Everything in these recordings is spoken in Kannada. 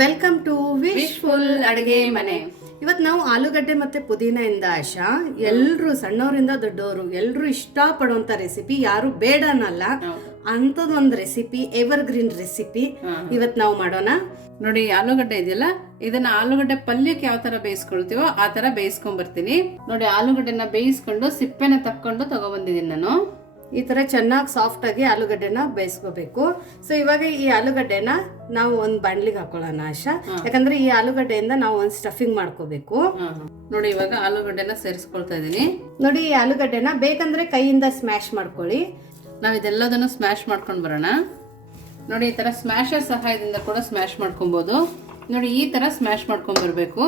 ವೆಲ್ಕಮ್ ಟು ವಿಶ್ ಫುಲ್ ಅಡುಗೆ ಮನೆ ಇವತ್ತು ನಾವು ಆಲೂಗಡ್ಡೆ ಮತ್ತು ಪುದೀನದಿಂದ ಆಶಾ ಎಲ್ಲರೂ ಸಣ್ಣವರಿಂದ ದೊಡ್ಡವರು ಎಲ್ಲರೂ ಇಷ್ಟಪಡುವಂಥ ರೆಸಿಪಿ ಯಾರು ಬೇಡ ಅನ್ನಲ್ಲ. ಅಂಥದ್ದು ಒಂದು ರೆಸಿಪಿ ಎವರ್ ಗ್ರೀನ್ ರೆಸಿಪಿ ಇವತ್ತು ನಾವು ಮಾಡೋಣ. ನೋಡಿ ಆಲೂಗಡ್ಡೆ ಇದೆಯಲ್ಲ ಇದನ್ನ ಆಲೂಗಡ್ಡೆ ಪಲ್ಯಕ್ಕೆ ಯಾವ ತರ ಬೇಯಿಸ್ಕೊಳ್ತೀವೋ ಆ ತರ ಬೇಯಿಸ್ಕೊಂಡ್ ಬರ್ತೀನಿ. ನೋಡಿ ಆಲೂಗಡ್ಡೆನ ಬೇಯಿಸ್ಕೊಂಡು ಸಿಪ್ಪೆನ ತಕ್ಕೊಂಡು ತಗೊಬಂದಿದ್ದೀನಿ ನಾನು. ಈ ತರ ಚೆನ್ನಾಗಿ ಸಾಫ್ಟಾಗಿ ಆಗಿ ಆಲೂಗಡ್ಡೆನ ಬೇಯಿಸ್ಕೋಬೇಕು. ಸೊ ಇವಾಗ ಈ ಆಲೂಗಡ್ಡೆನ ನಾವು ಒಂದು ಬಾಣ್ಲಿಗೆ ಹಾಕೊಳ್ಳೋಣ ಆಶಾ. ಯಾಕಂದ್ರೆ ಈ ಆಲೂಗಡ್ಡೆಯಿಂದ ನಾವು ಒಂದು ಸ್ಟಫಿಂಗ್ ಮಾಡ್ಕೋಬೇಕು. ನೋಡಿ ಇವಾಗ ಆಲೂಗಡ್ಡೆನ ಸೇರಿಸ್ಕೊಳ್ತಾ ಇದೀನಿ. ನೋಡಿ ಈ ಆಲೂಗಡ್ಡೆನ ಬೇಕಂದ್ರೆ ಕೈಯಿಂದ ಸ್ಮ್ಯಾಶ್ ಮಾಡ್ಕೊಳ್ಳಿ. ನಾವು ಇದೆಲ್ಲದನ್ನು ಸ್ಮ್ಯಾಶ್ ಮಾಡ್ಕೊಂಡು ಬರೋಣ. ನೋಡಿ ಈ ತರ ಸ್ಮ್ಯಾಶರ್ ಸಹಾಯದಿಂದ ಕೂಡ ಸ್ಮ್ಯಾಶ್ ಮಾಡ್ಕೊಬೋದು. ನೋಡಿ ಈ ತರ ಸ್ಮ್ಯಾಶ್ ಮಾಡ್ಕೊಂಡು ಬರಬೇಕು.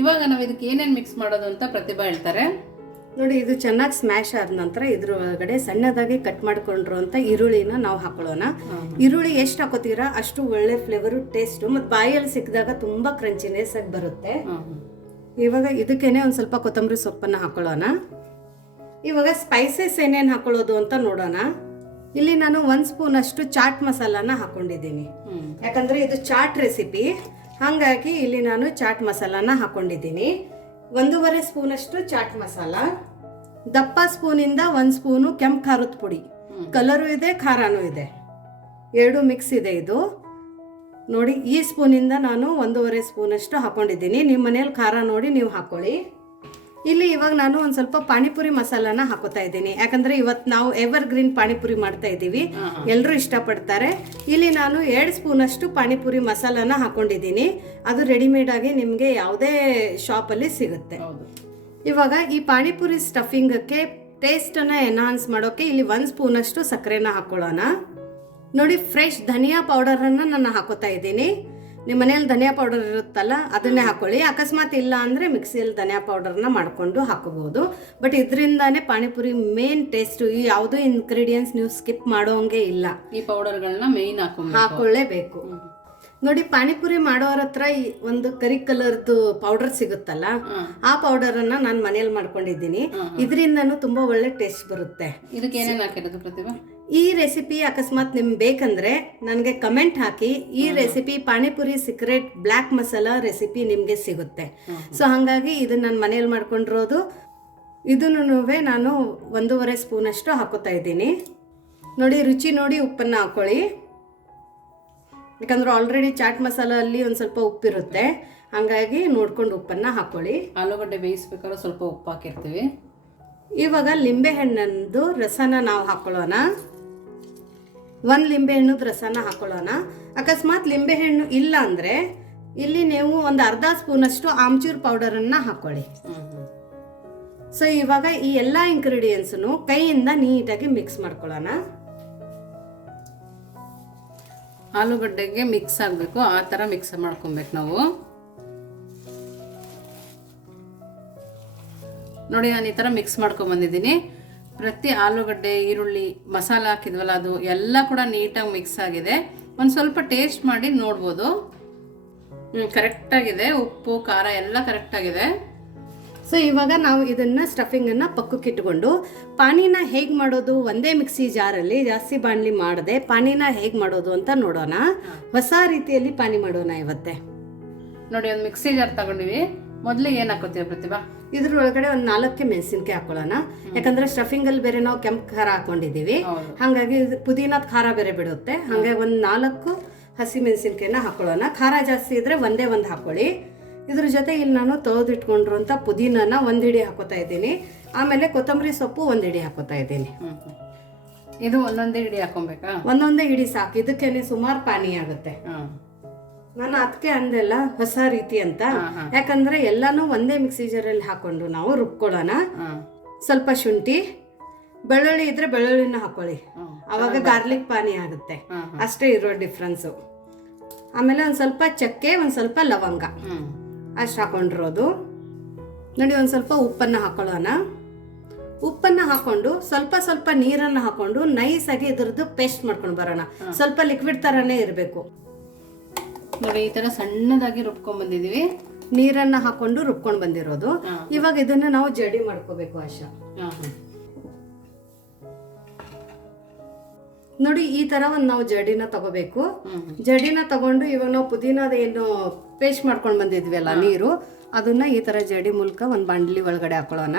ಇವಾಗ ನಾವು ಇದಕ್ಕೆ ಏನೇನ್ ಮಿಕ್ಸ್ ಮಾಡೋದು ಅಂತ ಪ್ರತಿಭಾ ಹೇಳ್ತಾರೆ. ನೋಡಿ ಇದು ಚೆನ್ನಾಗಿ ಸ್ಮ್ಯಾಶ್ ಆದ ನಂತರ ಇದ್ರ ಒಳಗಡೆ ಸಣ್ಣದಾಗಿ ಕಟ್ ಮಾಡ್ಕೊಂಡಿರುವಂತ ಈರುಳ್ಳಿನ ನಾವು ಹಾಕೊಳ್ಳೋಣ. ಈರುಳ್ಳಿ ಎಷ್ಟು ಹಾಕೋತೀರಾ? ಅಷ್ಟು ಒಳ್ಳೆ ಫ್ಲೇವರು ಟೇಸ್ಟು ಮತ್ತು ಬಾಯಲ್ಲಿ ಸಿಕ್ಕಿದಾಗ ತುಂಬಾ ಕ್ರಂಚಿನೆಸ್ ಆಗಿ ಬರುತ್ತೆ. ಇವಾಗ ಇದಕ್ಕೇನೆ ಒಂದು ಸ್ವಲ್ಪ ಕೊತ್ತಂಬರಿ ಸೊಪ್ಪನ್ನು ಹಾಕೊಳ್ಳೋಣ. ಇವಾಗ ಸ್ಪೈಸಸ್ ಏನೇನು ಹಾಕೊಳ್ಳೋದು ಅಂತ ನೋಡೋಣ. ಇಲ್ಲಿ ನಾನು ಒಂದು ಸ್ಪೂನ್ ಅಷ್ಟು ಚಾಟ್ ಮಸಾಲಾನ ಹಾಕೊಂಡಿದ್ದೀನಿ. ಯಾಕಂದ್ರೆ ಇದು ಚಾಟ್ ರೆಸಿಪಿ ಹಾಗಾಗಿ ಇಲ್ಲಿ ನಾನು ಚಾಟ್ ಮಸಾಲಾನ ಹಾಕೊಂಡಿದ್ದೀನಿ. ಒಂದೂವರೆ ಸ್ಪೂನ್ ಅಷ್ಟು ಚಾಟ್ ಮಸಾಲ ದಪ್ಪ ಸ್ಪೂನಿಂದ ಒಂದು ಸ್ಪೂನು ಕೆಂಪು ಖಾರದ ಪುಡಿ. ಕಲರು ಇದೆ ಖಾರನೂ ಇದೆ. ಎರಡು ಮಿಕ್ಸ್ ಇದೆ ಇದು. ನೋಡಿ ಈ ಸ್ಪೂನಿಂದ ನಾನು ಒಂದೂವರೆ ಸ್ಪೂನ್ ಅಷ್ಟು ಹಾಕೊಂಡಿದ್ದೀನಿ. ನಿಮ್ಮ ಮನೇಲಿ ಖಾರ ನೋಡಿ ನೀವು ಹಾಕೊಳ್ಳಿ. ಇಲ್ಲಿ ಇವಾಗ ನಾನು ಒಂದು ಸ್ವಲ್ಪ ಪಾನಿಪುರಿ ಮಸಾಲಾನ ಹಾಕೋತಾ ಇದ್ದೀನಿ. ಯಾಕಂದ್ರೆ ಇವತ್ತು ನಾವು ಎವರ್ ಗ್ರೀನ್ ಪಾನಿಪುರಿ ಮಾಡ್ತಾ ಇದ್ದೀವಿ. ಎಲ್ಲರೂ ಇಷ್ಟಪಡ್ತಾರೆ. ಇಲ್ಲಿ ನಾನು ಎರಡು ಸ್ಪೂನ್ ಅಷ್ಟು ಪಾನಿಪುರಿ ಮಸಾಲಾನ ಹಾಕೊಂಡಿದ್ದೀನಿ. ಅದು ರೆಡಿಮೇಡ್ ಆಗಿ ನಿಮಗೆ ಯಾವುದೇ ಶಾಪಲ್ಲಿ ಸಿಗುತ್ತೆ. ಇವಾಗ ಈ ಪಾನಿಪುರಿ ಸ್ಟಫಿಂಗಕ್ಕೆ ಟೇಸ್ಟನ್ನು ಎನ್ಹಾನ್ಸ್ ಮಾಡೋಕೆ ಇಲ್ಲಿ ಒಂದು ಸ್ಪೂನ್ ಅಷ್ಟು ಸಕ್ಕರೆನ ಹಾಕೊಳ್ಳೋಣ. ನೋಡಿ ಫ್ರೆಶ್ ಧನಿಯಾ ಪೌಡರನ್ನು ನಾನು ಹಾಕೋತಾ ಇದ್ದೀನಿ. ನಿಮ್ಮ ಮನೇಲಿ ಧನಿಯಾ ಪೌಡರ್ ಇರುತ್ತಲ್ಲ ಅದನ್ನೇ ಹಾಕೊಳ್ಳಿ. ಅಕಸ್ಮಾತ್ ಇಲ್ಲ ಅಂದರೆ ಮಿಕ್ಸಿಯಲ್ಲಿ ಧನಿಯಾ ಪೌಡರ್ನ ಮಾಡ್ಕೊಂಡು ಹಾಕೋಬಹುದು. ಬಟ್ ಇದರಿಂದಾನೇ ಪಾನಿಪುರಿ ಮೇನ್ ಟೇಸ್ಟು ಈ ಯಾವುದೂ ಇಂಗ್ರೀಡಿಯೆಂಟ್ಸ್ ನೀವು ಸ್ಕಿಪ್ ಮಾಡೋಂಗೆ ಇಲ್ಲ. ಈ ಪೌಡರ್ಗಳನ್ನ ಮೇಯ್ನ್ ಹಾಕೊಂಡು ಹಾಕೊಳ್ಳೇಬೇಕು. ನೋಡಿ ಪಾನಿಪುರಿ ಮಾಡೋರ ಹತ್ರ ಈ ಒಂದು ಕರಿ ಕಲರ್ದು ಪೌಡರ್ ಸಿಗುತ್ತಲ್ಲ ಆ ಪೌಡರ್ ಅನ್ನ ನಾನು ಮನೇಲಿ ಮಾಡ್ಕೊಂಡಿದ್ದೀನಿ. ಇದರಿಂದನೂ ತುಂಬಾ ಒಳ್ಳೆ ಟೇಸ್ಟ್ ಬರುತ್ತೆ. ಇದಕ್ಕೆ ಏನೇನು ಹಾಕಿರೋದು ಪ್ರತಿಭಾ? ಈ ರೆಸಿಪಿ ಅಕಸ್ಮಾತ್ ನಿಮ್ಗೆ ಬೇಕಂದ್ರೆ ನನಗೆ ಕಮೆಂಟ್ ಹಾಕಿ ಈ recipe panipuri secret black masala recipe ನಿಮಗೆ ಸಿಗುತ್ತೆ. ಸೊ ಹಾಗಾಗಿ ಇದನ್ನ ನಾನು ಮನೇಲಿ ಮಾಡ್ಕೊಂಡಿರೋದು. ಇದನ್ನು ನಾನು ಒಂದೂವರೆ ಸ್ಪೂನ್ ಅಷ್ಟು ಹಾಕೋತಾ ಇದ್ದೀನಿ. ನೋಡಿ ರುಚಿ ನೋಡಿ ಉಪ್ಪನ್ನು ಹಾಕೊಳ್ಳಿ. ಯಾಕಂದ್ರೆ ಆಲ್ರೆಡಿ ಚಾಟ್ ಮಸಾಲ ಅಲ್ಲಿ ಒಂದು ಸ್ವಲ್ಪ ಉಪ್ಪಿರುತ್ತೆ. ಹಾಗಾಗಿ ನೋಡ್ಕೊಂಡು ಉಪ್ಪನ್ನು ಹಾಕೊಳ್ಳಿ. ಆಲೂಗಡ್ಡೆ ಬೇಯಿಸ್ಬೇಕಾದ್ರೆ ಸ್ವಲ್ಪ ಉಪ್ಪು ಹಾಕಿರ್ತೀವಿ. ಇವಾಗ ಲಿಂಬೆ ಹಣ್ಣಂದು ರಸನ ನಾವು ಹಾಕೊಳ್ಳೋಣ. ಒಂದು ಲಿಂಬೆಹಣ್ಣು ರಸನ ಹಾಕೊಳ್ಳೋಣ. ಅಕಸ್ಮಾತ್ ಲಿಂಬೆಹಣ್ಣು ಇಲ್ಲ ಅಂದರೆ ಇಲ್ಲಿ ನೀವು ಒಂದು ಅರ್ಧ ಸ್ಪೂನಷ್ಟು ಆಮ್ಚೂರ್ ಪೌಡರನ್ನು ಹಾಕೊಳ್ಳಿ. ಸೊ ಇವಾಗ ಈ ಎಲ್ಲ ಇಂಗ್ರೀಡಿಯೆಂಟ್ಸನ್ನು ಕೈಯಿಂದ ನೀಟಾಗಿ ಮಿಕ್ಸ್ ಮಾಡ್ಕೊಳ್ಳೋಣ. ಆಲೂಗಡ್ಡೆಗೆ ಮಿಕ್ಸ್ ಆಗಬೇಕು, ಆ ಥರ ಮಿಕ್ಸ್ ಮಾಡ್ಕೊಬೇಕು ನಾವು. ನೋಡಿ, ನಾನು ಈ ಥರ ಮಿಕ್ಸ್ ಮಾಡ್ಕೊಂಡ್ ಬಂದಿದ್ದೀನಿ. ಪ್ರತಿ ಆಲೂಗಡ್ಡೆ ಈರುಳ್ಳಿ ಮಸಾಲ ಹಾಕಿದ್ವಲ್ಲ ಅದು ಎಲ್ಲ ಕೂಡ ನೀಟಾಗಿ ಮಿಕ್ಸ್ ಆಗಿದೆ. ಒಂದು ಸ್ವಲ್ಪ ಟೇಸ್ಟ್ ಮಾಡಿ ನೋಡ್ಬೋದು. ಕರೆಕ್ಟಾಗಿದೆ ಉಪ್ಪು ಖಾರ ಎಲ್ಲ ಕರೆಕ್ಟಾಗಿದೆ ಸೊ ಇವಾಗ ನಾವು ಇದನ್ನ ಸ್ಟಫಿಂಗ್ ಅನ್ನ ಪಕ್ಕಕ್ಕೆ ಇಟ್ಕೊಂಡು ಪಾನಿನ ಹೇಗೆ ಮಾಡೋದು ಒಂದೇ ಮಿಕ್ಸಿ ಜಾರಲ್ಲಿ ಜಾಸ್ತಿ ಬಾಣಲಿ ಮಾಡದೆ ಪಾನಿನ ಹೇಗೆ ಮಾಡೋದು ಅಂತ ನೋಡೋಣ. ಹೊಸ ರೀತಿಯಲ್ಲಿ ಪಾನಿ ಮಾಡೋಣ ಇವತ್ತೆ. ನೋಡಿ ಒಂದು ಮಿಕ್ಸಿ ಜಾರ್ ತಗೊಂಡಿವಿ. ಮೊದಲಿಗೆ ಏನು ಹಾಕೋತೀವಿ ಪ್ರತಿಭಾ? ಇದ್ರ ಒಳಗಡೆ ಒಂದು ನಾಲ್ಕೆ ಮೆಣಸಿನ್ಕಾಯಿ ಹಾಕೊಳ್ಳೋಣ. ಯಾಕಂದ್ರೆ ಸ್ಟಫಿಂಗ್ ಅಲ್ಲಿ ಬೇರೆ ನಾವು ಕೆಂಪು ಖಾರ ಹಾಕೊಂಡಿದೀವಿ ಹಾಗಾಗಿ ಪುದೀನದ ಖಾರ ಬೇರೆ ಬಿಡುತ್ತೆ. ಹಾಗಾಗಿ ಒಂದು ನಾಲ್ಕು ಹಸಿ ಮೆಣಸಿನ್ಕಾಯಿನ ಹಾಕೊಳ್ಳೋಣ. ಖಾರ ಜಾಸ್ತಿ ಇದ್ರೆ ಒಂದೇ ಒಂದು ಹಾಕೊಳ್ಳಿ. ಇದ್ರ ಜೊತೆ ಇಲ್ಲಿ ನಾನು ತೊಳೆದಿಟ್ಕೊಂಡಿರುವಂಥ ಪುದೀನನ ಒಂದು ಹಿಡಿ ಹಾಕೋತಾ ಇದ್ದೀನಿ. ಆಮೇಲೆ ಕೊತ್ತಂಬರಿ ಸೊಪ್ಪು ಒಂದು ಹಿಡಿ ಹಾಕೋತಾ ಇದ್ದೀನಿ. ಇದು ಒಂದೊಂದೇ ಹಿಡಿ ಹಾಕೊಬೇಕಾ? ಒಂದೊಂದೇ ಹಿಡಿ ಸಾಕು. ಇದಕ್ಕೇನೆ ಸುಮಾರು ಪಾನಿ ಆಗುತ್ತೆ. ನಾನು ಅದಕ್ಕೆ ಅಂದೆಲ್ಲ ಹೊಸ ರೀತಿ ಅಂತ. ಯಾಕಂದ್ರೆ ಎಲ್ಲಾನು ಒಂದೇ ಮಿಕ್ಸಿ ಅಲ್ಲಿ ಹಾಕೊಂಡು ನಾವು ರುಬ್ಕೊಳ್ಳೋಣ. ಸ್ವಲ್ಪ ಶುಂಠಿ ಬೆಳ್ಳುಳ್ಳಿ ಇದ್ರೆ ಬೆಳ್ಳುಳ್ಳಿನ ಹಾಕೊಳ್ಳಿ. ಅವಾಗ ಗಾರ್ಲಿಕ್ ಪಾನಿ ಆಗುತ್ತೆ. ಅಷ್ಟೇ ಇರೋ ಡಿಫ್ರೆನ್ಸು ಆಮೇಲೆ ಒಂದು ಸ್ವಲ್ಪ ಚಕ್ಕೆ ಒಂದು ಸ್ವಲ್ಪ ಲವಂಗ. ಅಷ್ಟು ಹಾಕೊಂಡಿರೋದು. ನೋಡಿ ಒಂದು ಸ್ವಲ್ಪ ಉಪ್ಪನ್ನು ಹಾಕೊಳ್ಳೋಣ. ಉಪ್ಪನ್ನು ಹಾಕೊಂಡು ಸ್ವಲ್ಪ ಸ್ವಲ್ಪ ನೀರನ್ನು ಹಾಕೊಂಡು ನೈಸಾಗಿ ಇದ್ರದ್ದು ಪೇಸ್ಟ್ ಮಾಡ್ಕೊಂಡು ಬರೋಣ. ಸ್ವಲ್ಪ ಲಿಕ್ವಿಡ್ ಥರನೇ ಇರಬೇಕು. ನೋಡಿ ಈ ತರ ಸಣ್ಣದಾಗಿ ರುಬ್ಕೊಂಡ್ ಬಂದಿದೀವಿ ನೀರನ್ನ ಹಾಕೊಂಡು ರುಬ್ಕೊಂಡ್ ಬಂದಿರೋದು. ಇವಾಗ ಇದನ್ನ ನಾವು ಜಡಿ ಮಾಡ್ಕೋಬೇಕು ಆಶಾ. ನೋಡಿ ಈ ತರ ಒಂದು ನಾವು ಜಡಿನ ತಗೋಬೇಕು. ಜಡಿನ ತಗೊಂಡು ಇವಾಗ ನಾವು ಪುದೀನದ ಏನು ಪೇಸ್ಟ್ ಮಾಡ್ಕೊಂಡ್ ಬಂದಿದ್ವಿ ಅಲ್ಲ ನೀರು ಅದನ್ನ ಈ ತರ ಜಡಿ ಮೂಲಕ ಒಂದು ಬಾಂಡ್ಲಿ ಒಳಗಡೆ ಹಾಕೊಳ್ಳೋಣ.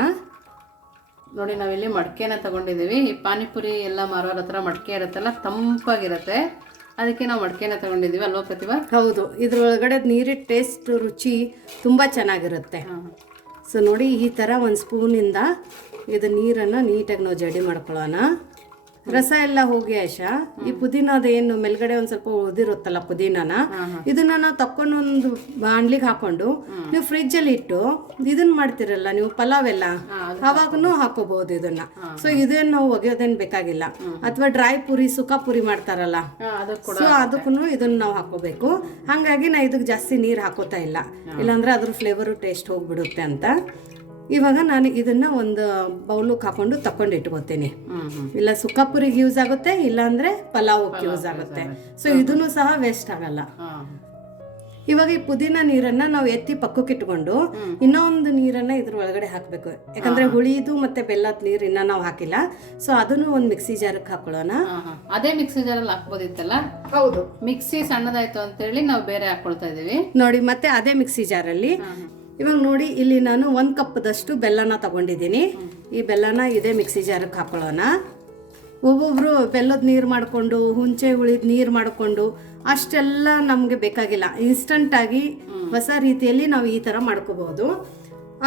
ನೋಡಿ ನಾವಿಲ್ಲಿ ಮಡಕೆನ ತಗೊಂಡಿದೀವಿ ಈ ಪಾನಿಪುರಿ ಎಲ್ಲ ಮಾರೋರ ಹತ್ರ ಮಡಕೆ ಇರುತ್ತಲ್ಲ ತಂಪಾಗಿರುತ್ತೆ. ಅದಕ್ಕೆ ನಾವು ಮಡಕೆನ ತಗೊಂಡಿದ್ದೀವಿ ಅಲ್ವಾ ಪ್ರತಿಭಾ ಹೌದು ಇದ್ರೊಳಗಡೆ ನೀರಿನ ಟೇಸ್ಟ್ ರುಚಿ ತುಂಬ ಚೆನ್ನಾಗಿರುತ್ತೆ. ಸೊ ನೋಡಿ ಈ ಥರ ಒಂದು ಸ್ಪೂನಿಂದ ಇದು ನೀರನ್ನು ನೀಟಾಗಿ ನಾವು ಜಡಿ ಮಾಡ್ಕೊಳ್ಳೋಣ. ರಸ ಎಲ್ಲ ಹೋಗಿ ಆಶಾ ಈ ಪುದೀನಾದ ಏನು ಮೇಲ್ಗಡೆ ಒಂದ್ ಸ್ವಲ್ಪ ಉದಿರುತ್ತಲ್ಲ ಪುದೀನಾನ ಇದನ್ನ ನಾವು ತಕ್ಕೊಂಡು ಒಂದು ಬಾಣ್ಲಿಗೆ ಹಾಕೊಂಡು ನೀವು ಫ್ರಿಜ್ಜಲ್ಲಿ ಇಟ್ಟು ಇದನ್ನ ಮಾಡ್ತಿರಲ್ಲ ನೀವು ಪಲಾವ್ ಎಲ್ಲ ಅವಾಗನು ಹಾಕೋಬಹುದು ಇದನ್ನ. ಸೊ ಇದೇನು ನಾವು ಒಗೆಯೋದೇನ್ ಬೇಕಾಗಿಲ್ಲ. ಅಥವಾ ಡ್ರೈ ಪುರಿ ಸುಕ್ಕ ಪುರಿ ಮಾಡ್ತಾರಲ್ಲ. ಸೊ ಅದಕ್ಕೂ ಇದನ್ನ ನಾವು ಹಾಕೋಬೇಕು. ಹಾಗಾಗಿ ನಾ ಇದಕ್ಕೆ ಜಾಸ್ತಿ ನೀರು ಹಾಕೋತಾ ಇಲ್ಲ. ಇಲ್ಲಾಂದ್ರೆ ಅದ್ರ ಫ್ಲೇವರು ಟೇಸ್ಟ್ ಹೋಗ್ಬಿಡುತ್ತೆ ಅಂತ. ಇವಾಗ ನಾನು ಇದನ್ನ ಒಂದು ಬೌಲಿಗೆ ಹಾಕೊಂಡು ತಕೊಂಡು ಇಟ್ಕೋತೀನಿ. ಇಲ್ಲ ಸುಕ್ಕಾಪುರಿಗೆ ಯೂಸ್ ಆಗುತ್ತೆ ಇಲ್ಲಾಂದ್ರೆ ಪಲಾವ್ಗೆ ಯೂಸ್ ಆಗುತ್ತೆ. ಸೊ ಇದನ್ನು ಸಹ ವೇಸ್ಟ್ ಆಗಲ್ಲ. ಇವಾಗ ಈ ಪುದೀನ ನೀರನ್ನ ನಾವು ಎತ್ತಿ ಪಕ್ಕಕ್ಕೆ ಇಟ್ಕೊಂಡು ಇನ್ನೊಂದು ನೀರನ್ನ ಇದ್ರ ಒಳಗಡೆ ಹಾಕಬೇಕು. ಯಾಕಂದ್ರೆ ಹುಳಿದು ಮತ್ತೆ ಬೆಲ್ಲದ ನೀರು ಇನ್ನ ನಾವು ಹಾಕಿಲ್ಲ. ಸೊ ಅದನ್ನು ಒಂದು ಮಿಕ್ಸಿ ಜಾರಕ್ಕೆ ಹಾಕೊಳ್ಳೋಣ. ಅದೇ ಮಿಕ್ಸಿ ಜಾರಲ್ಲಿ ಹಾಕ್ಬೋದಿತ್ತಲ್ಲ? ಹೌದು. ಮಿಕ್ಸಿ ಸಣ್ಣದಾಯ್ತು ಅಂತೇಳಿ ನಾವು ಬೇರೆ ಹಾಕೊಳ್ತಾ ಇದೀವಿ ನೋಡಿ ಮತ್ತೆ ಅದೇ ಮಿಕ್ಸಿ ಜಾರಲ್ಲಿ ಇವಾಗ ನೋಡಿ ಇಲ್ಲಿ ನಾನು ಒಂದು ಕಪ್ದಷ್ಟು ಬೆಲ್ಲನ ತಗೊಂಡಿದ್ದೀನಿ. ಈ ಬೆಲ್ಲನ ಇದೇ ಮಿಕ್ಸಿ ಜಾರಕ್ಕೆ ಹಾಕೊಳ್ಳೋಣ. ಒಬ್ಬೊಬ್ಬರು ಬೆಲ್ಲದ ನೀರು ಮಾಡಿಕೊಂಡು ಹುಂಚೆ ಹುಳಿದ ನೀರು ಮಾಡಿಕೊಂಡು ಅಷ್ಟೆಲ್ಲ ನಮಗೆ ಬೇಕಾಗಿಲ್ಲ. ಇನ್ಸ್ಟಂಟಾಗಿ ಹೊಸ ರೀತಿಯಲ್ಲಿ ನಾವು ಈ ಥರ ಮಾಡ್ಕೋಬಹುದು.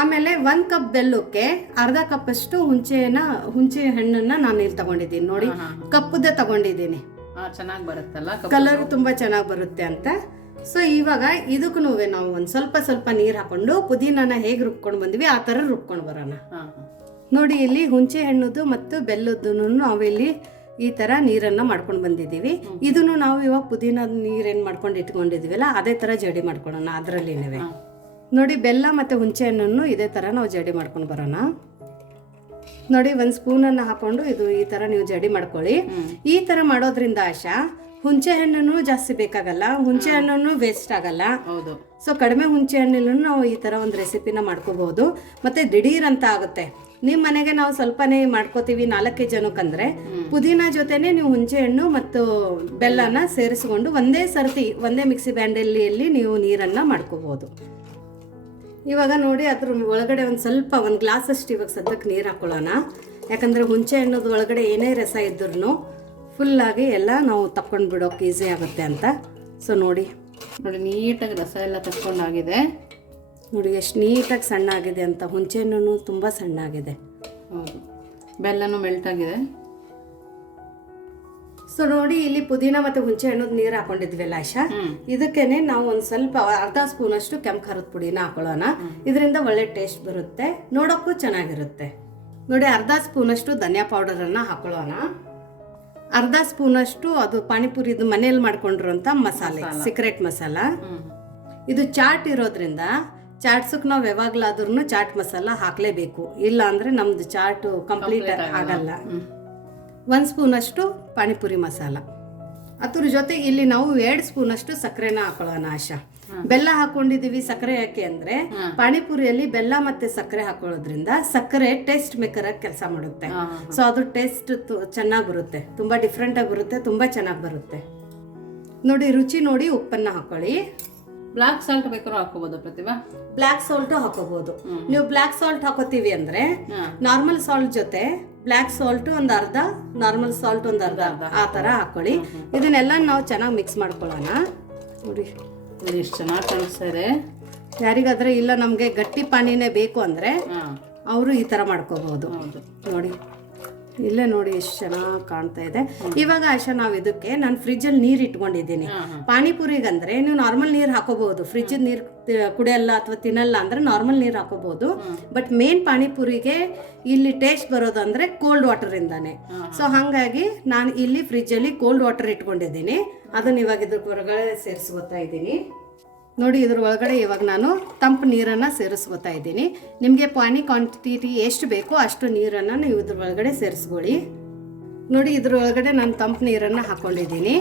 ಆಮೇಲೆ ಒಂದು ಕಪ್ ಬೆಲ್ಲಕ್ಕೆ ಅರ್ಧ ಕಪ್ಪಷ್ಟು ಹುಂಚೆನ ಹುಂಚೆ ಹಣ್ಣನ್ನ ನಾನು ಇಲ್ಲಿ ತಗೊಂಡಿದ್ದೀನಿ. ನೋಡಿ ಕಪ್ಪದೇ ತಗೊಂಡಿದ್ದೀನಿ. ಚೆನ್ನಾಗಿ ಬರುತ್ತಲ್ಲ ಕಲರ್ ತುಂಬಾ ಚೆನ್ನಾಗಿ ಬರುತ್ತೆ ಅಂತ. ಸೊ ಇವಾಗ ಇದಕ್ಕೂ ನಾವು ಒಂದು ಸ್ವಲ್ಪ ಸ್ವಲ್ಪ ನೀರು ಹಾಕೊಂಡು ಪುದೀನನ ಹೇಗೆ ರುಬ್ಕೊಂಡು ಬಂದ್ವಿ ಆ ಥರ ರುಬ್ಕೊಂಡು ಬರೋಣ. ನೋಡಿ ಇಲ್ಲಿ ಹುಂಚೆ ಹಣ್ಣುದು ಮತ್ತು ಬೆಲ್ಲದ್ದು ನಾವಿಲ್ಲಿ ಈ ಥರ ನೀರನ್ನು ಮಾಡ್ಕೊಂಡು ಬಂದಿದ್ದೀವಿ. ಇದನ್ನು ನಾವು ಇವಾಗ ಪುದೀನ ನೀರೇನು ಮಾಡ್ಕೊಂಡು ಇಟ್ಕೊಂಡಿದ್ದೀವಲ್ಲ ಅದೇ ಥರ ಜಡಿ ಮಾಡ್ಕೊಳ್ಳೋಣ ಅದರಲ್ಲಿನೇ ನೋಡಿ ಬೆಲ್ಲ ಮತ್ತು ಹುಂಚೆ ಹಣ್ಣನ್ನು ಇದೇ ಥರ ನಾವು ಜಡಿ ಮಾಡ್ಕೊಂಡು ಬರೋಣ. ನೋಡಿ ಒಂದು ಸ್ಪೂನನ್ನು ಹಾಕೊಂಡು ಇದು ಈ ಥರ ನೀವು ಜಡಿ ಮಾಡ್ಕೊಳ್ಳಿ. ಈ ಥರ ಮಾಡೋದ್ರಿಂದ ಆಶಾ ಹುಂಚೆ ಹಣ್ಣು ಜಾಸ್ತಿ ಬೇಕಾಗಲ್ಲ ಹುಂಚೆ ಹಣ್ಣು ವೇಸ್ಟ್ ಆಗಲ್ಲ. ಹೌದು. ಸೊ ಕಡಿಮೆ ಹುಂಚೆ ಹಣ್ಣಲ್ಲೂ ನಾವು ಈ ಥರ ಒಂದು ರೆಸಿಪಿನ ಮಾಡ್ಕೋಬಹುದು. ಮತ್ತೆ ದಿಢೀರ್ ಅಂತ ಆಗುತ್ತೆ. ನಿಮ್ಮ ಮನೆಗೆ ನಾವು ಸ್ವಲ್ಪನೇ ಮಾಡ್ಕೋತೀವಿ ನಾಲ್ಕೈದು ಜನಕ್ಕಂದ್ರೆ ಪುದೀನ ಜೊತೆನೆ ನೀವು ಹುಂಚೆ ಹಣ್ಣು ಮತ್ತು ಬೆಲ್ಲನ ಸೇರಿಸ್ಕೊಂಡು ಒಂದೇ ಸರ್ತಿ ಒಂದೇ ಮಿಕ್ಸಿ ಬ್ಯಾಂಡಲ್ಲಿಯಲ್ಲಿ ನೀವು ನೀರನ್ನ ಮಾಡ್ಕೋಬಹುದು. ಇವಾಗ ನೋಡಿ ಅದ್ರ ಒಳಗಡೆ ಒಂದು ಸ್ವಲ್ಪ ಒಂದು ಗ್ಲಾಸಷ್ಟು ಇವಾಗ ಸದ್ಯಕ್ಕೆ ನೀರು ಹಾಕೊಳ್ಳೋಣ. ಯಾಕಂದ್ರೆ ಹುಂಚೆ ಹಣ್ಣದ ಒಳಗಡೆ ಏನೇ ರಸ ಇದ್ರೂ ಫುಲ್ಲಾಗಿ ಎಲ್ಲ ನಾವು ತಕ್ಕೊಂಡು ಬಿಡೋಕೆ ಈಸಿ ಆಗುತ್ತೆ ಅಂತ. ಸೊ ನೋಡಿ. ನೋಡಿ ನೀಟಾಗಿ ರಸ ಎಲ್ಲ ತಕ್ಕೊಂಡಾಗಿದೆ ನೋಡಿ ಎಷ್ಟು ನೀಟಾಗಿ ಸಣ್ಣ ಆಗಿದೆ ಅಂತ. ಹುಂಚೆ ಹಣ್ಣು ತುಂಬ ಸಣ್ಣ ಆಗಿದೆ ಹೌದು. ಬೆಲ್ಲನೂ ಮೆಲ್ಟ್ ಆಗಿದೆ ಸೊ ನೋಡಿ ಇಲ್ಲಿ ಪುದೀನ ಮತ್ತು ಹುಂಚೆ ಹಣ್ಣದ ನೀರು ಹಾಕೊಂಡಿದ್ವಿ ಆಶಾ ಇದಕ್ಕೇನೆ ನಾವು ಒಂದು ಸ್ವಲ್ಪ ಅರ್ಧ ಸ್ಪೂನ್ ಅಷ್ಟು ಕೆಂಪು ಖಾರದ ಪುಡಿನ ಹಾಕೊಳ್ಳೋಣ. ಇದರಿಂದ ಒಳ್ಳೆ ಟೇಸ್ಟ್ ಬರುತ್ತೆ. ನೋಡೋಕ್ಕೂ ಚೆನ್ನಾಗಿರುತ್ತೆ. ನೋಡಿ ಅರ್ಧ ಸ್ಪೂನ್ ಅಷ್ಟು ಧನಿಯಾ ಪೌಡರ್ ಅನ್ನ ಹಾಕೊಳ್ಳೋಣ. ಅರ್ಧ ಸ್ಪೂನಷ್ಟು ಅದು ಪಾನಿಪುರಿದು ಮನೆಯಲ್ಲಿ ಮಾಡ್ಕೊಂಡಿರೋಂಥ ಮಸಾಲೆ ಸೀಕ್ರೆಟ್ ಮಸಾಲ. ಇದು ಚಾಟ್ ಇರೋದ್ರಿಂದ ಚಾಟ್ಸಕ್ಕೆ ನಾವು ಯಾವಾಗಲಾದ್ರೂ ಚಾಟ್ ಮಸಾಲ ಹಾಕಲೇಬೇಕು. ಇಲ್ಲ ಅಂದ್ರೆ ನಮ್ದು ಚಾಟ್ ಕಂಪ್ಲೀಟ್ ಆಗಲ್ಲ. ಒಂದು ಸ್ಪೂನ್ ಅಷ್ಟು ಪಾನಿಪುರಿ ಮಸಾಲ. ಅದ್ರ ಜೊತೆ ಇಲ್ಲಿ ನಾವು ಎರಡು ಸ್ಪೂನ್ ಅಷ್ಟು ಸಕ್ಕರೆನ ಹಾಕೊಳ್ಳೋಣ ಆಶಾ. ಬೆಲ್ಲ ಹಾಕೊಂಡಿದೀವಿ ಸಕ್ಕರೆ ಯಾಕೆ ಅಂದ್ರೆ ಪಾನಿಪುರಿಯಲ್ಲಿ ಬೆಲ್ಲ ಮತ್ತೆ ಸಕ್ಕರೆ ಹಾಕೊಳ್ಳೋದ್ರಿಂದ ಸಕ್ಕರೆ ಟೇಸ್ಟ್ ಮೇಕರ್ ಆಗಿ ಕೆಲಸ ಮಾಡುತ್ತೆ. ಸೊ ಅದು ಟೇಸ್ಟ್ ಚೆನ್ನಾಗಿ ಬರುತ್ತೆ. ತುಂಬಾ ಡಿಫ್ರೆಂಟ್ ಆಗಿ ಬರುತ್ತೆ ತುಂಬಾ ಚೆನ್ನಾಗಿ ಬರುತ್ತೆ. ನೋಡಿ ರುಚಿ ನೋಡಿ ಉಪ್ಪನ್ನ ಹಾಕೊಳ್ಳಿ. ಬ್ಲಾಕ್ ಸಾಲ್ಟ್ ಬೇಕಾದ್ರೂ ಹಾಕೋಬಹುದು ಪ್ರತಿಭಾ ಬ್ಲ್ಯಾಕ್ ಸಾಲ್ಟ್ ಹಾಕೋಬಹುದು ನೀವು ಬ್ಲ್ಯಾಕ್ ಸಾಲ್ಟ್ ಹಾಕೋತೀವಿ ಅಂದ್ರೆ ನಾರ್ಮಲ್ ಸಾಲ್ಟ್ ಜೊತೆ ಬ್ಲ್ಯಾಕ್ ಸಾಲ್ಟ್ ಒಂದ್ ಅರ್ಧ ನಾರ್ಮಲ್ ಸಾಲ್ಟ್ ಒಂದ್ ಅರ್ಧ ಅರ್ಧ. ಆ ತರ ಹಾಕೊಳ್ಳಿ. ಇದನ್ನೆಲ್ಲ ನಾವು ಚೆನ್ನಾಗಿ ಮಿಕ್ಸ್ ಮಾಡ್ಕೊಳ್ಳೋಣ. ನೋಡಿ. ಎಷ್ಟು ಚೆನ್ನಾಗಿ ಕಾಣಿಸ್ತಾರೆ ಯಾರಿಗಾದ್ರೆ ಇಲ್ಲ ನಮಗೆ ಗಟ್ಟಿ ಪಾನಿನೇ ಬೇಕು ಅಂದ್ರೆ ಅವರು ಈ ತರ ಮಾಡ್ಕೋಬಹುದು. ನೋಡಿ. ಇಲ್ಲೇ ನೋಡಿ ಎಷ್ಟು ಚೆನ್ನಾಗಿ ಕಾಣ್ತಾ ಇದೆ. ಇವಾಗ ಆಶಾ ನಾವು ಇದಕ್ಕೆ ನಾನು ಫ್ರಿಜ್ಜಲ್ಲಿ ನೀರು ಇಟ್ಕೊಂಡಿದ್ದೀನಿ. ಪಾನಿಪುರಿಗಂದ್ರೆ ನೀವು ನಾರ್ಮಲ್ ನೀರು ಹಾಕೋಬಹುದು. ಫ್ರಿಜ್ ನೀರು ಕುಡಿಯಲ್ಲ ಅಥವಾ ತಿನ್ನಲ್ಲ ಅಂದ್ರೆ ನಾರ್ಮಲ್ ನೀರು ಹಾಕೋಬಹುದು. ಬಟ್ ಮೇನ್ ಪಾನಿಪುರಿಗೆ ಇಲ್ಲಿ ಟೇಸ್ಟ್ ಬರೋದು ಅಂದ್ರೆ ಕೋಲ್ಡ್ ವಾಟರ್ ಇಂದಾನೆ. ಸೊ ಹಾಗಾಗಿ ನಾನು ಇಲ್ಲಿ ಫ್ರಿಜ್ ಅಲ್ಲಿ ಕೋಲ್ಡ್ ವಾಟರ್ ಇಟ್ಕೊಂಡಿದ್ದೀನಿ. ಅದನ್ನ ಇವಾಗ ಇದ್ರ ಹೊರಗಡೆ ಸೇರಿಸ್ಕೊತಾ ಇದ್ದೀನಿ. ನೋಡಿ ಇದ್ರ ಒಳಗಡೆ ಇವಾಗ ನಾನು ತಂಪು ನೀರನ್ನು ಸೇರಿಸ್ಕೊತಾ ಇದ್ದೀನಿ. ನಿಮಗೆ ಪಾನಿ ಕ್ವಾಂಟಿಟಿ ಎಷ್ಟು ಬೇಕೋ ಅಷ್ಟು ನೀರನ್ನು ನೀವು ಇದ್ರ ಒಳಗಡೆ ಸೇರಿಸ್ಕೊಳ್ಳಿ. ನೋಡಿ ಇದ್ರ ಒಳಗಡೆ ನಾನು ತಂಪು ನೀರನ್ನು ಹಾಕ್ಕೊಂಡಿದ್ದೀನಿ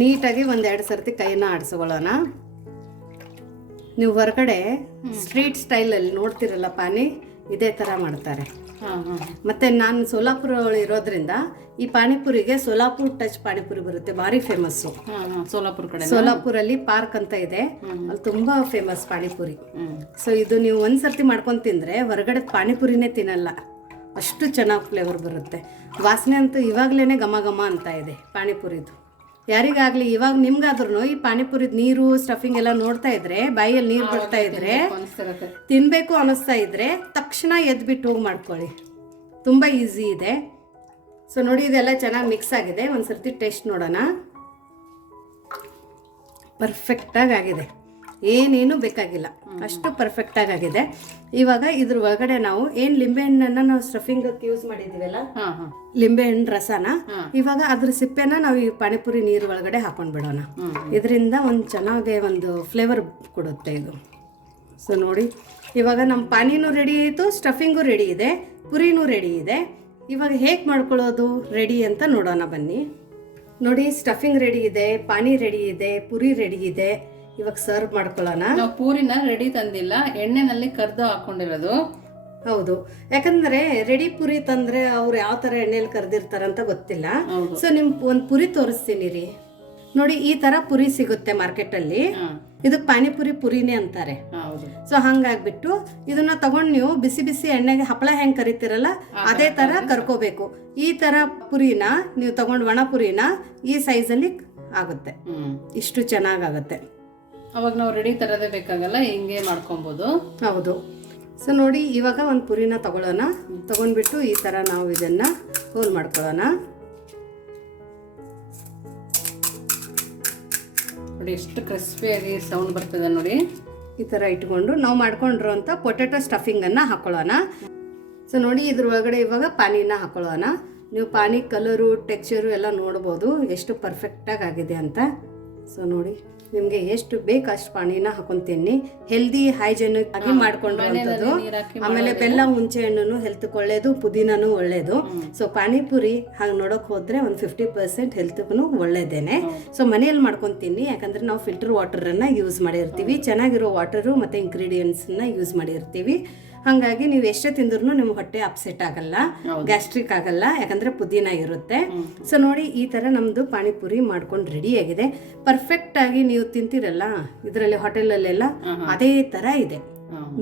ನೀಟಾಗಿ ಒಂದೆರಡು ಸರ್ತಿ ಕೈನ ಆಡಿಸ್ಕೊಳ್ಳೋಣ. ನೀವು ಹೊರಗಡೆ ಸ್ಟ್ರೀಟ್ ಸ್ಟೈಲಲ್ಲಿ ನೋಡ್ತಿರಲ್ಲ ಪಾನಿ ಇದೇ ಥರ ಮಾಡ್ತಾರೆ. ಮತ್ತು ನಾನು ಸೋಲಾಪುರ ಇರೋದ್ರಿಂದ ಈ ಪಾನಿಪುರಿಗೆ ಸೋಲಾಪುರ್ ಟಚ್ ಪಾನಿಪುರಿ ಬರುತ್ತೆ ಭಾರಿ ಫೇಮಸ್ಸು. ಸೋಲಾಪುರ್ ಕಡೆ ಸೋಲಾಪುರ ಕಡೆ ಸೋಲಾಪುರಲ್ಲಿ ಪಾರ್ಕ್ ಅಂತ ಇದೆ ಅಲ್ಲಿ ತುಂಬ ಫೇಮಸ್ ಪಾನಿಪುರಿ. ಸೊ ಇದು ನೀವು ಒಂದ್ಸರ್ತಿ ಮಾಡ್ಕೊಂಡು ತಿಂದರೆ ಹೊರಗಡೆ ಪಾನಿಪುರಿನೇ ತಿನ್ನಲ್ಲ ಅಷ್ಟು ಚೆನ್ನಾಗಿ ಫ್ಲೇವರ್ ಬರುತ್ತೆ. ವಾಸನೆ ಅಂತೂ ಇವಾಗಲೇ ಘಮ ಘಮ ಅಂತ ಇದೆ ಪಾನಿಪುರಿದು. ಯಾರಿಗಾಗಲಿ ಇವಾಗ ನಿಮ್ಗಾದ್ರೂ ಈ ಪಾನಿಪುರಿ ನೀರು ಸ್ಟಫಿಂಗ್ ಎಲ್ಲ ನೋಡ್ತಾ ಇದ್ರೆ ಬಾಯಲ್ಲಿ ನೀರು ಬರ್ತಾ ಇದ್ರೆ ತಿನ್ಬೇಕು ತಿನ್ನಬೇಕು ಅನ್ನಿಸ್ತಾ ಇದ್ರೆ ತಕ್ಷಣ ಎದ್ಬಿಟ್ಟು ಹೋಗಿ ಮಾಡ್ಕೊಳ್ಳಿ. ತುಂಬ ಈಸಿ ಇದೆ. ಸೊ ನೋಡಿ ಇದೆಲ್ಲ ಚೆನ್ನಾಗಿ ಮಿಕ್ಸ್ ಆಗಿದೆ. ಒಂದು ಸರ್ತಿ ಟೇಸ್ಟ್ ನೋಡೋಣ. ಪರ್ಫೆಕ್ಟಾಗಿ ಆಗಿದೆ. ಏನೇನು ಬೇಕಾಗಿಲ್ಲ. ಅಷ್ಟು ಪರ್ಫೆಕ್ಟಾಗಿ ಆಗಿದೆ ಇವಾಗ ಇದ್ರ ಒಳಗಡೆ ನಾವು ಏನು ಲಿಂಬೆಹಣ್ಣನ್ನು ನಾವು ಸ್ಟಫಿಂಗಕ್ಕೆ ಯೂಸ್ ಮಾಡಿದ್ದೀವಲ್ಲ? ಲಿಂಬೆಹಣ್ಣು ರಸನ? ಇವಾಗ ಅದ್ರ ಸಿಪ್ಪೆನ ನಾವು ಈ ಪಾನಿಪುರಿ ನೀರು ಒಳಗಡೆ ಹಾಕೊಂಡು ಬಿಡೋಣ. ಇದರಿಂದ ಒಂದು ಚೆನ್ನಾಗೆ ಒಂದು ಫ್ಲೇವರ್ ಕೊಡುತ್ತೆ ಇದು. ಸೊ ನೋಡಿ. ಇವಾಗ ನಮ್ಮ ಪಾನಿನೂ ರೆಡಿ ಆಯಿತು ಸ್ಟಫಿಂಗು ರೆಡಿ ಇದೆ ಪುರಿನೂ ರೆಡಿ ಇದೆ. ಇವಾಗ ಹೇಗೆ ಮಾಡ್ಕೊಳ್ಳೋದು ರೆಡಿ ಅಂತ ನೋಡೋಣ ಬನ್ನಿ. ನೋಡಿ ಸ್ಟಫಿಂಗ್ ರೆಡಿ ಇದೆ ಪಾನಿ ರೆಡಿ ಇದೆ ಪುರಿ ರೆಡಿ ಇದೆ. ಇವಾಗ ಸರ್ವ್ ಮಾಡ್ಕೊಳ್ಳೋಣ. ನಾವು ಪೂರಿನ ರೆಡಿ ತಂದಿಲ್ಲ ಎಣ್ಣೆನಲ್ಲಿ ಕರ್ದು ಹಾಕೊಂಡಿರೋದು. ಹೌದು. ಯಾಕಂದ್ರೆ ರೆಡಿ ಪುರಿ ತಂದ್ರೆ ಅವ್ರು ಯಾವ ತರ ಎಣ್ಣೆಲಿ ಕರೆದಿರ್ತಾರಂತ ಗೊತ್ತಿಲ್ಲ. ಸೊ ನಿಮ್ ಒಂದ್ ಪುರಿ ತೋರಿಸ್ತೀನಿ ರೀ ನೋಡಿ ಈ ತರ ಪುರಿ ಸಿಗುತ್ತೆ ಮಾರ್ಕೆಟ್ ಅಲ್ಲಿ ಇದಕ್ಕೆ ಪಾನಿಪುರಿ ಪುರಿನೇ ಅಂತಾರೆ. ಸೊ ಹಂಗಾಗ್ಬಿಟ್ಟು ಇದನ್ನ ತಗೊಂಡ್ ನೀವು ಬಿಸಿ ಬಿಸಿ ಎಣ್ಣೆಗೆ ಹಪ್ಪಳ ಹೆಂಗ್ ಕರಿತೀರಲ್ಲ ಅದೇ ತರ ಕರ್ಕೋಬೇಕು. ಈ ತರ ಪುರಿನ ನೀವು ತಗೊಂಡ್ ಒಣ ಪುರಿನ ಈ ಅಲ್ಲಿ ಆಗುತ್ತೆ. ಇಷ್ಟು ಚೆನ್ನಾಗಾಗುತ್ತೆ ಅವಾಗ ನಾವು ರೆಡಿ ತರೋದೇ ಬೇಕಾಗಲ್ಲ ಹಿಂಗೆ ಮಾಡ್ಕೊಬೋದು. ಹೌದು. ಸೊ ನೋಡಿ ಇವಾಗ ಒಂದು ಪುರಿನ ತಗೊಳ್ಳೋಣ. ತಗೊಂಡ್ಬಿಟ್ಟು ಈ ಥರ ನಾವು ಇದನ್ನು ಹೋಲ್ ಮಾಡ್ಕೊಳ್ಳೋಣ. ನೋಡಿ ಎಷ್ಟು ಕ್ರಿಸ್ಪಿಯಾಗಿ ಸೌಂಡ್ ಬರ್ತದೆ ನೋಡಿ. ಈ ಥರ ಇಟ್ಕೊಂಡು ನಾವು ಮಾಡ್ಕೊಂಡಿರೋಂಥ ಪೊಟೆಟೊ ಸ್ಟಫಿಂಗನ್ನು ಹಾಕೊಳ್ಳೋಣ. ಸೊ ನೋಡಿ ಇದ್ರ ಒಳಗಡೆ ಇವಾಗ ಪಾನಿನ ಹಾಕೊಳ್ಳೋಣ. ನೀವು ಪಾನಿ ಕಲರು ಟೆಕ್ಸ್ಚರು ಎಲ್ಲ ನೋಡ್ಬೋದು. ಎಷ್ಟು ಪರ್ಫೆಕ್ಟಾಗಿ ಆಗಿದೆ ಅಂತ. ಸೊ ನೋಡಿ ನಿಮಗೆ ಎಷ್ಟು ಬೇಕು ಅಷ್ಟು ಪಾನಿನ ಹಾಕೊಂತೀನಿ. ಹೆಲ್ದಿ ಹೈಜೆನಿಕ್ ಆಗಿ ಮಾಡ್ಕೊಂಡಿರೋಂಥದ್ದು ಆಮೇಲೆ ಬೆಲ್ಲ ಹುಂಚೆ ಹಣ್ಣು ಹೆಲ್ತ್ ಒಳ್ಳೇದು ಪುದೀನೂ ಒಳ್ಳೇದು. ಸೊ ಪಾನಿಪುರಿ ಹಾಗೆ ನೋಡೋಕೆ ಹೋದರೆ ಒಂದು ಫಿಫ್ಟಿ ಪರ್ಸೆಂಟ್ ಹೆಲ್ತ್ಗೂ ಒಳ್ಳೇದೇನೆ. ಸೊ ಮನೆಯಲ್ಲಿ ಮಾಡ್ಕೊತೀನಿ. ಯಾಕಂದ್ರೆ ನಾವು ಫಿಲ್ಟರ್ ವಾಟರನ್ನು ಯೂಸ್ ಮಾಡಿರ್ತೀವಿ. ಚೆನ್ನಾಗಿರೋ ವಾಟರು ಮತ್ತು ಇಂಗ್ರೀಡಿಯೆಂಟ್ಸನ್ನ ಯೂಸ್ ಮಾಡಿರ್ತೀವಿ. ಹಾಗಾಗಿ ನೀವು ಎಷ್ಟೇ ತಿಂದ್ರೂ ನಿಮ್ಮ ಹೊಟ್ಟೆ ಅಪ್ಸೆಟ್ ಆಗಲ್ಲ ಗ್ಯಾಸ್ಟ್ರಿಕ್ ಆಗಲ್ಲ ಯಾಕಂದ್ರೆ ಪುದೀನ ಇರುತ್ತೆ. ಸೊ ನೋಡಿ ಈ ಥರ ನಮ್ಮದು ಪಾನಿಪುರಿ ಮಾಡ್ಕೊಂಡು ರೆಡಿ ಆಗಿದೆ. ಪರ್ಫೆಕ್ಟ್ ಆಗಿ ನೀವು ತಿಂತೀರಲ್ಲ ಇದರಲ್ಲಿ ಹೋಟೆಲಲ್ಲೆಲ್ಲ ಅದೇ ಥರ ಇದೆ.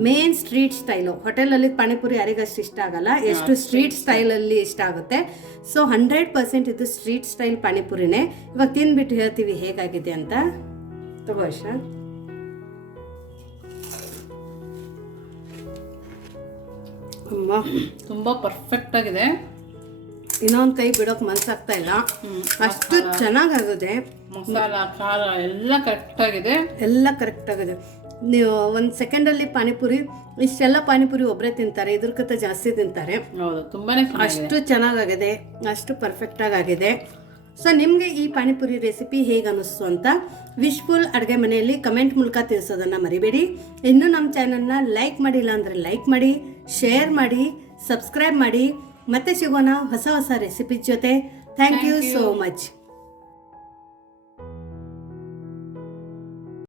ಮೇನ್ ಸ್ಟ್ರೀಟ್ ಸ್ಟೈಲು ಹೋಟೆಲಲ್ಲಿ ಪಾನಿಪುರಿ ಯಾರಿಗಷ್ಟು ಇಷ್ಟ ಆಗಲ್ಲ ಎಷ್ಟು ಸ್ಟ್ರೀಟ್ ಸ್ಟೈಲಲ್ಲಿ ಇಷ್ಟ. ಆಗುತ್ತೆ. ಸೊ ಹಂಡ್ರೆಡ್ ಪರ್ಸೆಂಟ್ ಇದು ಸ್ಟ್ರೀಟ್ ಸ್ಟೈಲ್ ಪಾನಿಪುರಿನೇ. ಇವಾಗ ತಿಂದ್ಬಿಟ್ಟು ಹೇಳ್ತೀವಿ ಹೇಗಾಗಿದೆ ಅಂತ. ತಗೋ ಅಮ್ಮ ತುಂಬ ಪರ್ಫೆಕ್ಟ್ ಆಗಿದೆ. ಇನ್ನೊಂದು ಕೈ ಬಿಡೋಕೆ ಮನ್ಸಾಗ್ತಾ ಇಲ್ಲ. ಅಷ್ಟು ಚೆನ್ನಾಗಾಗಿದೆ. ಮಸಾಲ ಖಾರ ಎಲ್ಲ ಕರೆಕ್ಟಾಗಿದೆ ಎಲ್ಲ ಕರೆಕ್ಟ್ ಆಗಿದೆ. ನೀವು ಒಂದು ಸೆಕೆಂಡಲ್ಲಿ ಪಾನಿಪುರಿ ಇಷ್ಟೆಲ್ಲ ಪಾನಿಪುರಿ ಒಬ್ಬರೇ ತಿಂತಾರೆ ಇದ್ರಕ್ಕಿಂತ ಜಾಸ್ತಿ ತಿಂತಾರೆ. ಹೌದು ತುಂಬಾನೇ ಅಷ್ಟು ಚೆನ್ನಾಗಾಗಿದೆ ಅಷ್ಟು ಪರ್ಫೆಕ್ಟಾಗಿ ಆಗಿದೆ ಸೊ ನಿಮಗೆ ಈ ಪಾನಿಪುರಿ ರೆಸಿಪಿ ಹೇಗೆ ಅನ್ನಿಸ್ತು ಅಂತ ವಿಶ್ಫುಲ್ ಅಡುಗೆ ಮನೆಯಲ್ಲಿ ಕಮೆಂಟ್ ಮೂಲಕ ತಿಳಿಸೋದನ್ನು ಮರಿಬೇಡಿ. ಇನ್ನೂ ನಮ್ಮ ಚಾನಲ್ನ ಲೈಕ್ ಮಾಡಿಲ್ಲ ಅಂದರೆ ಲೈಕ್ ಮಾಡಿ. ಶೇರ್ ಮಾಡಿ ಸಬ್ಸ್ಕ್ರೈಬ್ ಮಾಡಿ ಮತ್ತೆ ಸಿಗೋಣ ಹೊಸ ಹೊಸ ರೆಸಿಪಿ ಜೊತೆ. Thank you so much